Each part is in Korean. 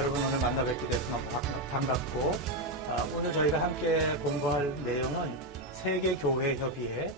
여러분 오늘 만나 뵙게 돼서 너무 반갑고 오늘 저희가 함께 공부할 내용은 세계교회협의회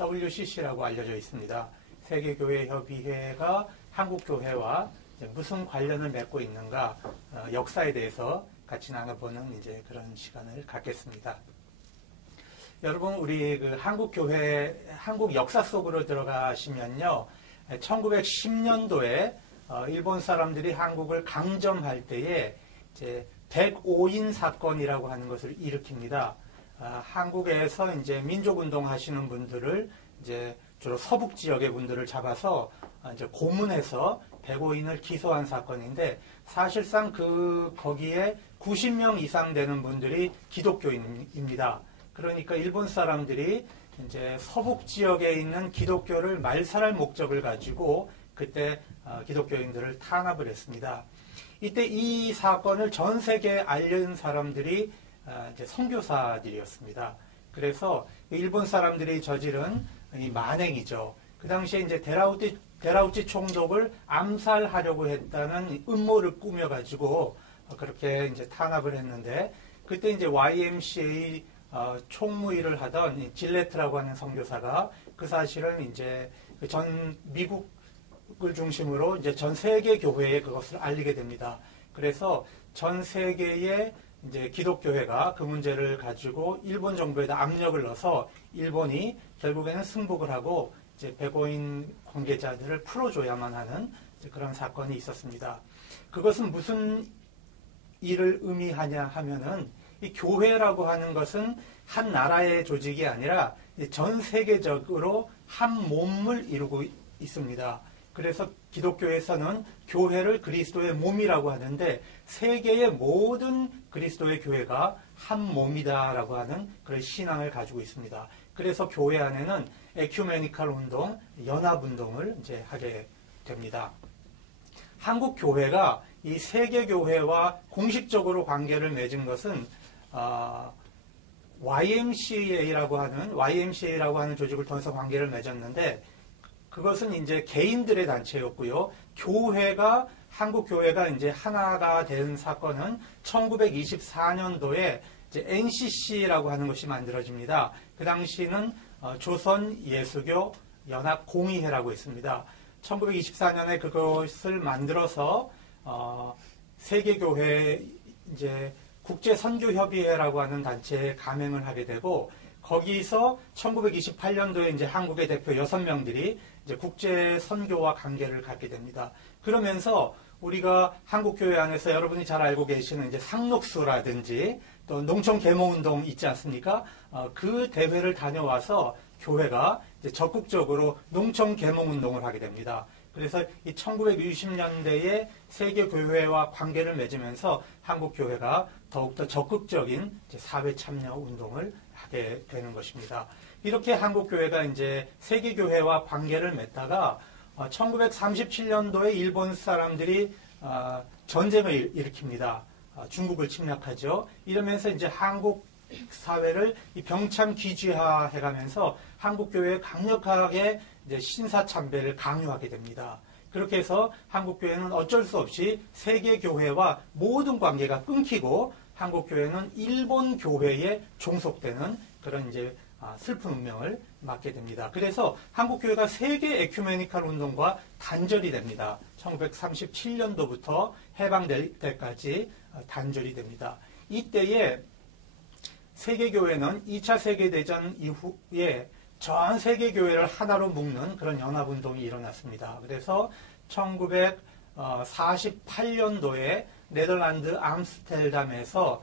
WCC라고 알려져 있습니다. 세계교회협의회가 한국교회와 무슨 관련을 맺고 있는가 역사에 대해서 같이 나눠보는 이제 그런 시간을 갖겠습니다. 여러분 우리 그 한국교회 한국 역사 속으로 들어가시면요, 1910년도에 일본 사람들이 한국을 강점할 때에 이제 105인 사건이라고 하는 것을 일으킵니다. 한국에서 이제 민족운동 하시는 분들을 이제 주로 서북 지역의 분들을 잡아서 이제 고문해서 105인을 기소한 사건인데, 사실상 거기에 90명 이상 되는 분들이 기독교인입니다. 그러니까 일본 사람들이 이제 서북 지역에 있는 기독교를 말살할 목적을 가지고 그때 기독교인들을 탄압을 했습니다. 이때 이 사건을 전 세계에 알린 사람들이 이제 선교사들이었습니다. 그래서 일본 사람들이 저지른 이 만행이죠. 그 당시에 이제 데라우치 총독을 암살하려고 했다는 음모를 꾸며가지고 그렇게 이제 탄압을 했는데, 그때 이제 YMCA 총무일을 하던 질레트라고 하는 선교사가 그 사실은 이제 전 미국을 중심으로 이제 전 세계 교회에 그것을 알리게 됩니다. 그래서 전 세계의 이제 기독교회가 그 문제를 가지고 일본 정부에다 압력을 넣어서 일본이 결국에는 승복을 하고 이제 105인 관계자들을 풀어줘야만 하는 그런 사건이 있었습니다. 그것은 무슨 일을 의미하냐 하면은, 이 교회라고 하는 것은 한 나라의 조직이 아니라 전 세계적으로 한 몸을 이루고 있습니다. 그래서 기독교에서는 교회를 그리스도의 몸이라고 하는데, 세계의 모든 그리스도의 교회가 한 몸이다라고 하는 그런 신앙을 가지고 있습니다. 그래서 교회 안에는 에큐메니컬 운동, 연합운동을 이제 하게 됩니다. 한국 교회가 이 세계 교회와 공식적으로 관계를 맺은 것은 YMCA라고 하는 조직을 통해서 관계를 맺었는데, 그것은 이제 개인들의 단체였고요. 한국 교회가 이제 하나가 된 사건은 1924년도에 이제 NCC라고 하는 것이 만들어집니다. 그 당시는 조선 예수교 연합 공의회라고 있습니다. 1924년에 그것을 만들어서 세계교회 이제 국제선교협의회라고 하는 단체에 가맹을 하게 되고, 거기서 1928년도에 이제 한국의 대표 6명들이 이제 국제선교와 관계를 갖게 됩니다. 그러면서 우리가 한국교회 안에서 여러분이 잘 알고 계시는 이제 상록수라든지 또 농촌계몽운동 있지 않습니까? 그 대회를 다녀와서 교회가 이제 적극적으로 농촌계몽운동을 하게 됩니다. 그래서 이 1960년대에 세계교회와 관계를 맺으면서 한국교회가 더욱더 적극적인 이제 사회 참여 운동을 하게 되는 것입니다. 이렇게 한국교회가 이제 세계교회와 관계를 맺다가 1937년도에 일본 사람들이 전쟁을 일으킵니다. 중국을 침략하죠. 이러면서 이제 한국 사회를 병참 기지화 해가면서 한국교회에 강력하게 이제 신사참배를 강요하게 됩니다. 그렇게 해서 한국교회는 어쩔 수 없이 세계교회와 모든 관계가 끊기고 한국교회는 일본 교회에 종속되는 그런 이제 슬픈 운명을 맞게 됩니다. 그래서 한국교회가 세계 에큐메니컬 운동과 단절이 됩니다. 1937년도부터 해방될 때까지 단절이 됩니다. 이때에 세계교회는 2차 세계대전 이후에 전 세계교회를 하나로 묶는 그런 연합운동이 일어났습니다. 그래서 1948년도에 네덜란드 암스테르담에서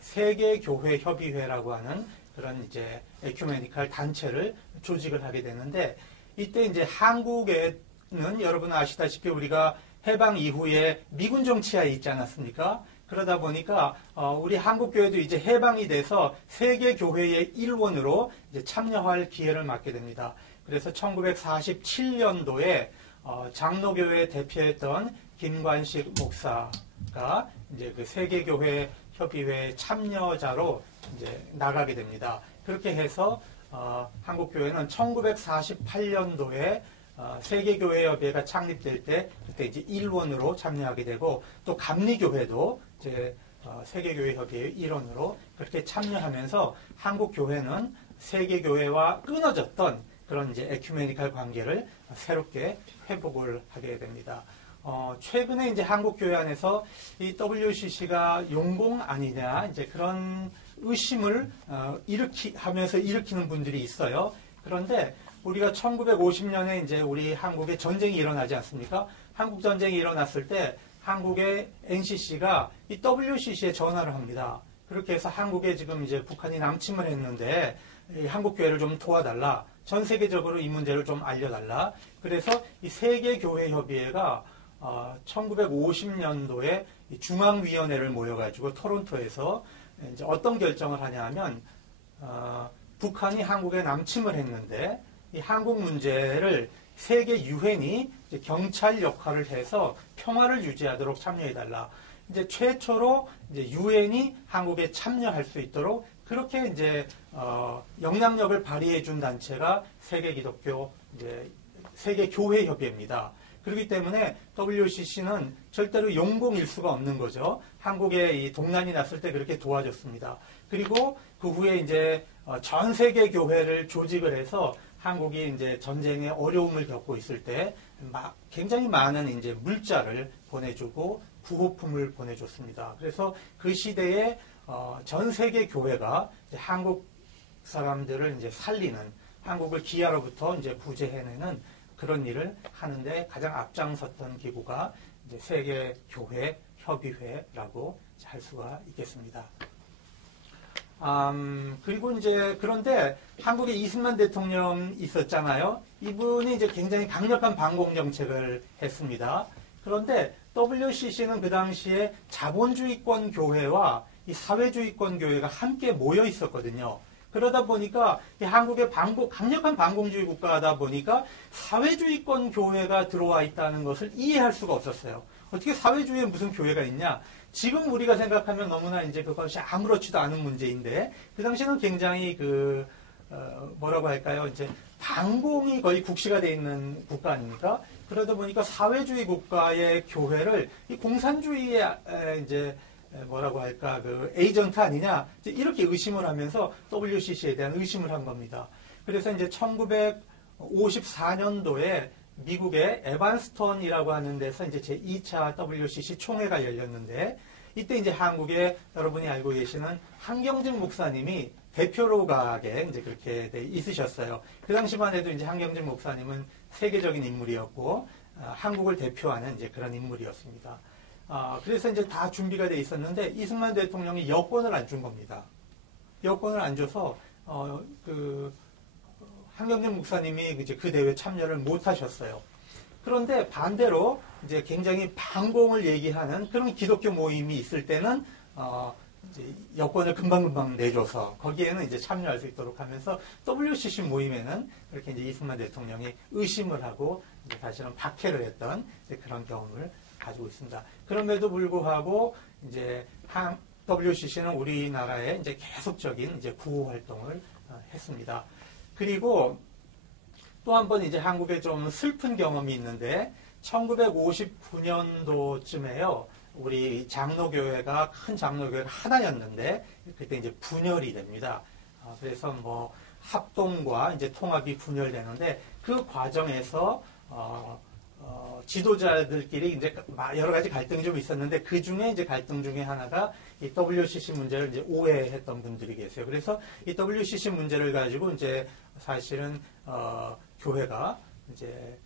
세계교회협의회라고 하는 그런 이제 에큐메니컬 단체를 조직을 하게 되는데, 이때 이제 한국에는 여러분 아시다시피 우리가 해방 이후에 미군 정치하에 있지 않았습니까? 그러다 보니까 우리 한국교회도 이제 해방이 돼서 세계교회의 일원으로 이제 참여할 기회를 맞게 됩니다. 그래서 1947년도에 장로교회 대표했던 김관식 목사가 이제 그 세계교회 협의회 참여자로 이제 나가게 됩니다. 그렇게 해서 한국교회는 1948년도에 세계교회협의회가 창립될 때 그때 이제 일원으로 참여하게 되고 또 감리교회도 이제 세계교회협의회 일원으로 그렇게 참여하면서 한국 교회는 세계교회와 끊어졌던 그런 이제 에큐메니칼 관계를 새롭게 회복을 하게 됩니다. 최근에 이제 한국 교회 안에서 이 WCC가 용공 아니냐 이제 그런 의심을 하면서 일으키는 분들이 있어요. 그런데 우리가 1950년에 이제 우리 한국에 전쟁이 일어나지 않습니까? 한국 전쟁이 일어났을 때 한국의 NCC가 이 WCC에 전화를 합니다. 그렇게 해서 한국에 지금 이제 북한이 남침을 했는데 이 한국 교회를 좀 도와달라. 전 세계적으로 이 문제를 좀 알려달라. 그래서 이 세계교회협의회가 1950년도에 중앙위원회를 모여가지고 토론토에서 이제 어떤 결정을 하냐 하면 북한이 한국에 남침을 했는데 이 한국 문제를 세계 유엔이 경찰 역할을 해서 평화를 유지하도록 참여해달라. 이제 최초로 이제 유엔이 한국에 참여할 수 있도록 그렇게 이제 영향력을 발휘해 준 단체가 세계교회협의회입니다. 그렇기 때문에 WCC는 절대로 용공일 수가 없는 거죠. 한국에 이 동난이 났을 때 그렇게 도와줬습니다. 그리고 그 후에 이제 전 세계 교회를 조직을 해서 한국이 이제 전쟁에 어려움을 겪고 있을 때 굉장히 많은 이제 물자를 보내주고 구호품을 보내줬습니다. 그래서 그 시대에 전 세계 교회가 이제 한국 사람들을 이제 살리는 한국을 기아로부터 이제 구제해내는 그런 일을 하는데 가장 앞장섰던 기구가 이제 세계교회 협의회라고 할 수가 있겠습니다. 그리고 이제 그런데 한국에 이승만 대통령 있었잖아요. 이분이 이제 굉장히 강력한 반공 정책을 했습니다. 그런데 WCC는 그 당시에 자본주의권 교회와 이 사회주의권 교회가 함께 모여 있었거든요. 그러다 보니까 한국의 강력한 반공주의 국가다 보니까 사회주의권 교회가 들어와 있다는 것을 이해할 수가 없었어요. 어떻게 사회주의에 무슨 교회가 있냐? 지금 우리가 생각하면 너무나 이제 그것이 아무렇지도 않은 문제인데 그 당시에는 굉장히 뭐라고 할까요? 이제 반공이 거의 국시가 돼 있는 국가 아닙니까? 그러다 보니까 사회주의 국가의 교회를 이 공산주의의 이제 뭐라고 할까, 에이전트 아니냐, 이렇게 의심을 하면서 WCC에 대한 의심을 한 겁니다. 그래서 이제 1954년도에 미국의 에반스턴이라고 하는 데서 이제 제2차 WCC 총회가 열렸는데, 이때 이제 한국에 여러분이 알고 계시는 한경직 목사님이 대표로 가게 이제 그렇게 있으셨어요. 그 당시만 해도 이제 한경직 목사님은 세계적인 인물이었고, 한국을 대표하는 이제 그런 인물이었습니다. 그래서 이제 다 준비가 돼 있었는데 이승만 대통령이 여권을 안 준 겁니다. 여권을 안 줘서 한경직 목사님이 이제 그 대회에 참여를 못 하셨어요. 그런데 반대로 이제 굉장히 반공을 얘기하는 그런 기독교 모임이 있을 때는 이제 여권을 금방금방 내줘서 거기에는 이제 참여할 수 있도록 하면서 WCC 모임에는 그렇게 이제 이승만 대통령이 의심을 하고 이제 사실은 박해를 했던 이제 그런 경험을 가지고 있습니다. 그럼에도 불구하고 이제 WCC는 우리나라에 이제 계속적인 이제 구호 활동을 했습니다. 그리고 또 한 번 이제 한국에 좀 슬픈 경험이 있는데 1959년도쯤에요. 우리 장로교회가 큰 장로교회가 하나였는데 그때 이제 분열이 됩니다. 그래서 뭐 합동과 이제 통합이 분열되는데 그 과정에서 지도자들끼리 이제 여러 가지 갈등이 좀 있었는데 그 중에 이제 갈등 중에 하나가 이 WCC 문제를 이제 오해했던 분들이 계세요. 그래서 이 WCC 문제를 가지고 이제 사실은 교회가 이제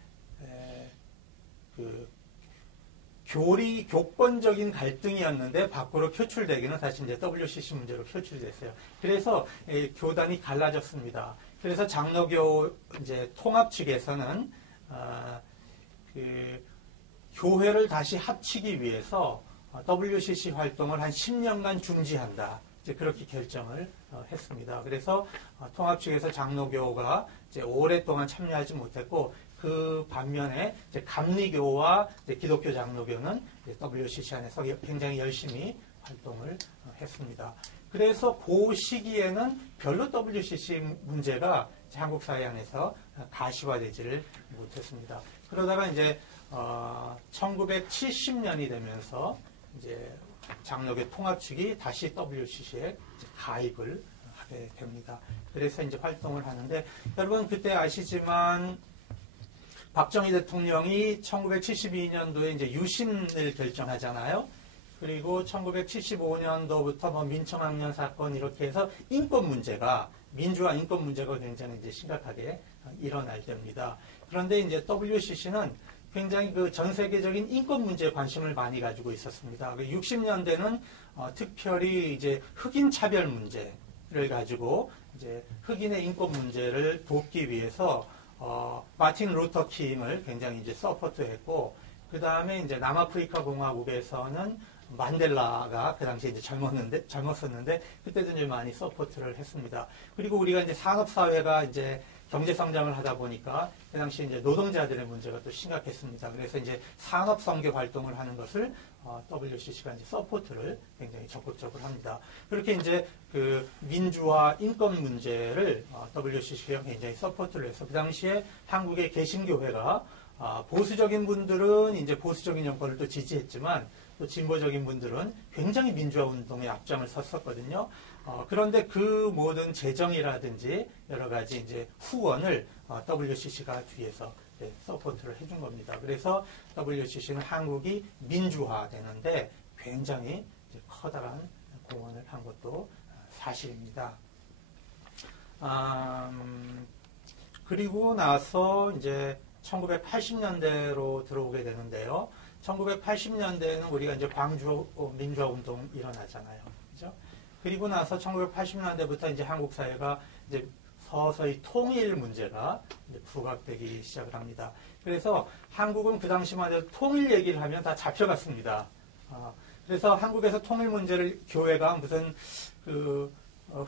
교권적인 갈등이었는데 밖으로 표출되기는 사실 이제 WCC 문제로 표출이 됐어요. 그래서 교단이 갈라졌습니다. 그래서 장로교 이제 통합 측에서는 교회를 다시 합치기 위해서 WCC 활동을 한 10년간 중지한다. 이제 그렇게 결정을 했습니다. 그래서 통합 측에서 장로교가 이제 오랫동안 참여하지 못했고 그 반면에 이제 감리교와 이제 기독교 장로교는 이제 WCC 안에서 굉장히 열심히 활동을 했습니다. 그래서 그 시기에는 별로 WCC 문제가 한국 사회 안에서 가시화되지를 못했습니다. 그러다가 이제 1970년이 되면서 이제 장로교 통합 측이 다시 WCC에 가입을 하게 됩니다. 그래서 이제 활동을 하는데, 여러분 그때 아시지만 박정희 대통령이 1972년도에 이제 유신을 결정하잖아요. 그리고 1975년도부터 뭐 민청학년 사건 이렇게 해서 인권 문제가, 민주화 인권 문제가 굉장히 이제 심각하게 일어날 때입니다. 그런데 이제 WCC는 굉장히 그 전 세계적인 인권 문제에 관심을 많이 가지고 있었습니다. 60년대는 특별히 이제 흑인 차별 문제를 가지고 이제 흑인의 인권 문제를 돕기 위해서 마틴 루터 킹을 굉장히 이제 서포트했고, 그 다음에 이제 남아프리카 공화국에서는 만델라가 그 당시에 이제 젊었었는데 그때도 이제 많이 서포트를 했습니다. 그리고 우리가 이제 산업사회가 이제 경제 성장을 하다 보니까 그 당시 이제 노동자들의 문제가 또 심각했습니다. 그래서 이제 산업 선교 활동을 하는 것을 WCC가 이제 서포트를 굉장히 적극적으로 합니다. 그렇게 이제 그 민주화 인권 문제를 WCC가 굉장히 서포트를 해서 그 당시에 한국의 개신교회가 보수적인 분들은 이제 보수적인 정권을 또 지지했지만 또 진보적인 분들은 굉장히 민주화 운동에 앞장을 섰었거든요. 그런데 그 모든 재정이라든지 여러 가지 이제 후원을 WCC가 뒤에서 서포트를 해준 겁니다. 그래서 WCC는 한국이 민주화되는데 굉장히 이제 커다란 공헌을 한 것도 사실입니다. 그리고 나서 이제 1980년대로 들어오게 되는데요. 1980년대에는 우리가 이제 광주 민주화 운동 일어나잖아요. 그죠? 그리고 나서 1980년대부터 이제 한국 사회가 이제 서서히 통일 문제가 이제 부각되기 시작을 합니다. 그래서 한국은 그 당시만 해도 통일 얘기를 하면 다 잡혀갔습니다. 그래서 한국에서 통일 문제를 교회가 무슨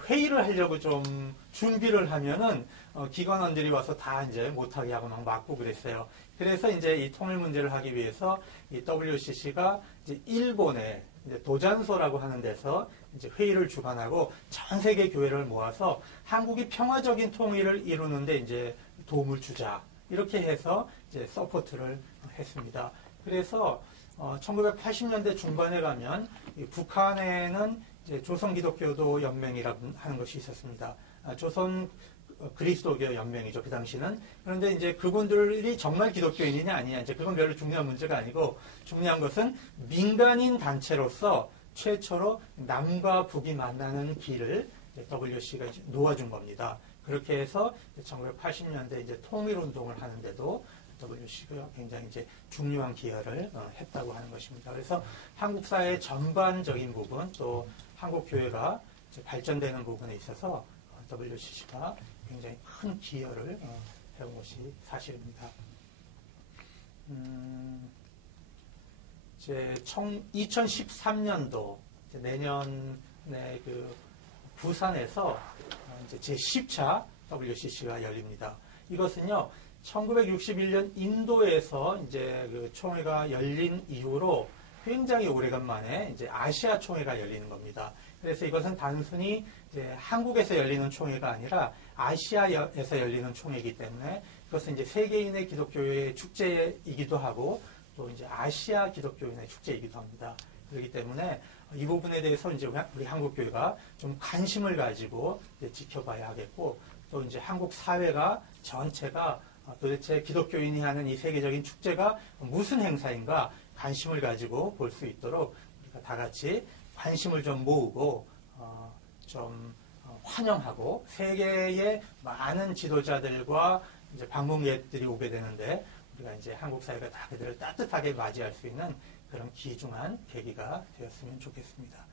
회의를 하려고 좀 준비를 하면은 기관원들이 와서 다 이제 못하게 하고 막 막고 그랬어요. 그래서 이제 이 통일 문제를 하기 위해서 이 WCC가 이제 일본의 이제 도잔소라고 하는 데서 이제 회의를 주관하고 전 세계 교회를 모아서 한국이 평화적인 통일을 이루는데 이제 도움을 주자, 이렇게 해서 이제 서포트를 했습니다. 그래서 1980년대 중반에 가면 북한에는 이제 조선기독교도 연맹이라고 하는 것이 있었습니다. 조선 그리스도교 연맹이죠, 그 당시는. 그런데 이제 그분들이 정말 기독교인이냐 아니냐, 이제 그건 별로 중요한 문제가 아니고, 중요한 것은 민간인 단체로서 최초로 남과 북이 만나는 길을 WCC가 놓아준 겁니다. 그렇게 해서 1980년대 이제 통일운동을 하는데도 WCC가 굉장히 이제 중요한 기여를 했다고 하는 것입니다. 그래서 한국 사회의 전반적인 부분, 또 한국 교회가 발전되는 부분에 있어서 WCC가 굉장히 큰 기여를 해온 것이 사실입니다. 이제 2013년도 내년에 그 부산에서 이제 제10차 WCC가 열립니다. 이것은요, 1961년 인도에서 이제 그 총회가 열린 이후로 굉장히 오래간만에 이제 아시아 총회가 열리는 겁니다. 그래서 이것은 단순히 이제 한국에서 열리는 총회가 아니라 아시아에서 열리는 총회이기 때문에 이것은 이제 세계인의 기독교의 축제이기도 하고 또 이제 아시아 기독교인의 축제이기도 합니다. 그렇기 때문에 이 부분에 대해서 이제 우리 한국 교회가 좀 관심을 가지고 이제 지켜봐야 하겠고, 또 이제 한국 사회가 전체가 도대체 기독교인이 하는 이 세계적인 축제가 무슨 행사인가 관심을 가지고 볼 수 있도록 우리가 다 같이 관심을 좀 모으고 좀 환영하고, 세계의 많은 지도자들과 이제 방문객들이 오게 되는데 우리가 이제 한국 사회가 다 그들을 따뜻하게 맞이할 수 있는 그런 귀중한 계기가 되었으면 좋겠습니다.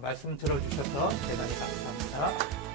말씀 들어주셔서 대단히 감사합니다.